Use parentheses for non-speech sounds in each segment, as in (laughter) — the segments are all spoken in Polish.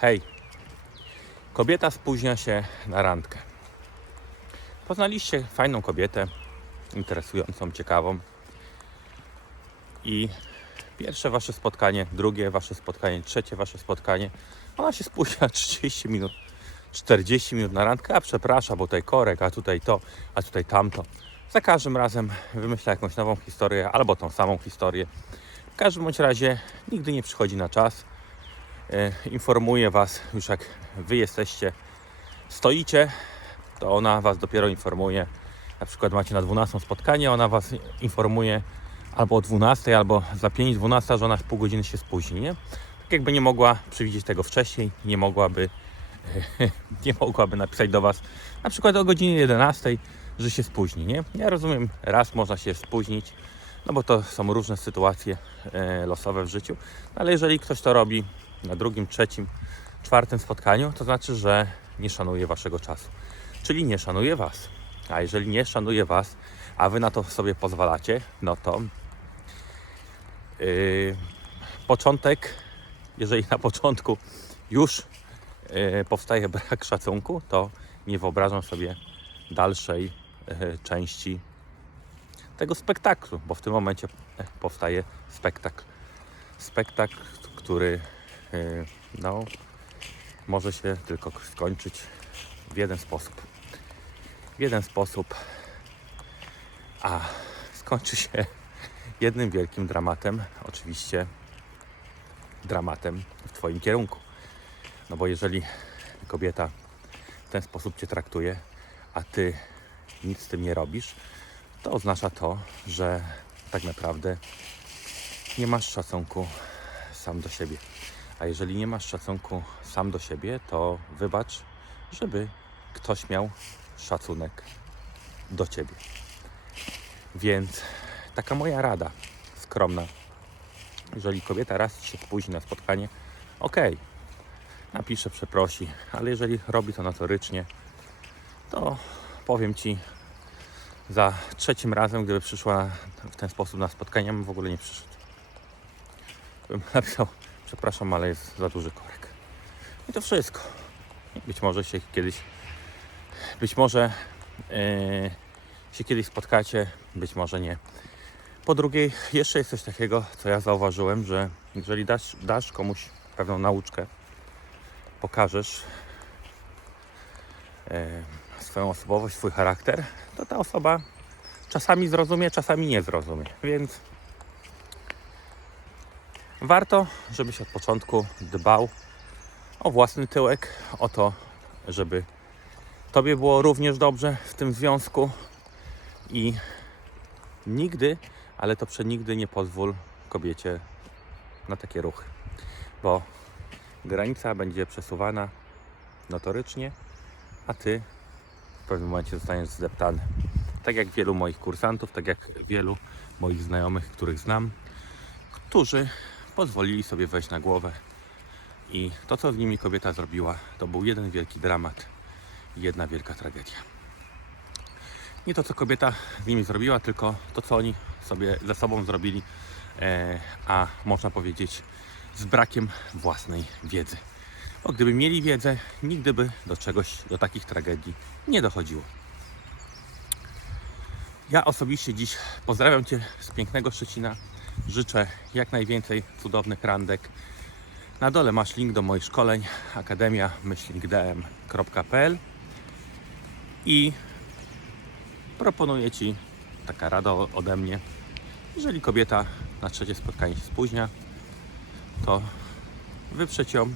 Hej, kobieta spóźnia się na randkę. Poznaliście fajną kobietę, interesującą, ciekawą. I pierwsze wasze spotkanie, drugie wasze spotkanie, trzecie wasze spotkanie, ona się spóźnia (laughs) 30 minut, 40 minut na randkę, a przepraszam, bo tutaj korek, a tutaj to, a tutaj tamto. Za każdym razem wymyśla jakąś nową historię, albo tą samą historię. W każdym bądź razie nigdy nie przychodzi na czas. E, informuje Was już jak Wy jesteście, stoicie, to ona Was dopiero informuje. Na przykład macie na 12 spotkanie, ona Was informuje albo o 12, albo za 5, 12, że ona w pół godziny się spóźni, nie? Tak jakby nie mogła przewidzieć tego wcześniej, nie mogłaby, (laughs) nie mogłaby napisać do Was na przykład o godzinie 11, że się spóźni, nie? Ja rozumiem, raz można się spóźnić, no bo to są różne sytuacje e, losowe w życiu, ale jeżeli ktoś to robi na drugim, trzecim, czwartym spotkaniu, to znaczy, że nie szanuje Waszego czasu, czyli nie szanuje Was. A jeżeli nie szanuje Was, a Wy na to sobie pozwalacie, no to yy, początek, jeżeli na początku już yy, powstaje brak (laughs) szacunku, to nie wyobrażam sobie dalszej yy, części tego spektaklu, bo w tym momencie powstaje spektakl. Spektakl, który no, może się tylko skończyć w jeden sposób. W jeden sposób, a skończy się (laughs) jednym wielkim dramatem, oczywiście dramatem w Twoim kierunku. No bo jeżeli kobieta w ten sposób Cię traktuje, a Ty nic z tym nie robisz, to oznacza to, że tak naprawdę nie masz szacunku sam do siebie. A jeżeli nie masz szacunku sam do siebie, to wybacz, żeby ktoś miał szacunek do ciebie. Więc taka moja rada skromna. Jeżeli kobieta raz się spóźni na spotkanie, okej, napisze, przeprosi, ale jeżeli robi to notorycznie, to powiem ci, za trzecim razem, gdyby przyszła w ten sposób na spotkanie, bym w ogóle nie przyszedł. Bym napisał, przepraszam, ale jest za duży korek. I to wszystko. Być może się kiedyś, być może e, się kiedyś spotkacie, być może nie. Po drugie, jeszcze jest coś takiego, co ja zauważyłem, że jeżeli dasz, dasz komuś pewną nauczkę, pokażesz e, swoją osobowość, swój charakter, to ta osoba czasami zrozumie, czasami nie zrozumie. Więc warto, żebyś od początku dbał o własny tyłek, o to, żeby Tobie było również dobrze w tym związku i nigdy, ale to przenigdy nie pozwól kobiecie na takie ruchy, bo granica będzie przesuwana notorycznie, a Ty w pewnym momencie zostaniesz zdeptany. Tak jak wielu moich kursantów, tak jak wielu moich znajomych, których znam, którzy pozwolili sobie wejść na głowę i to, co z nimi kobieta zrobiła, to był jeden wielki dramat jedna wielka tragedia. Nie to, co kobieta z nimi zrobiła, tylko to, co oni sobie ze sobą zrobili, e, a można powiedzieć z brakiem własnej wiedzy. Bo gdyby mieli wiedzę, nigdy by do czegoś, do takich tragedii nie dochodziło. Ja osobiście dziś pozdrawiam Cię z pięknego Szczecina. Życzę jak najwięcej cudownych randek. Na dole masz link do moich szkoleń akademia-dm.pl i proponuję Ci taka rada ode mnie. Jeżeli kobieta na trzecie spotkanie się spóźnia, to wyprzeć ją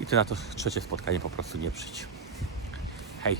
i Ty na to trzecie spotkanie po prostu nie przyjdź. Hej!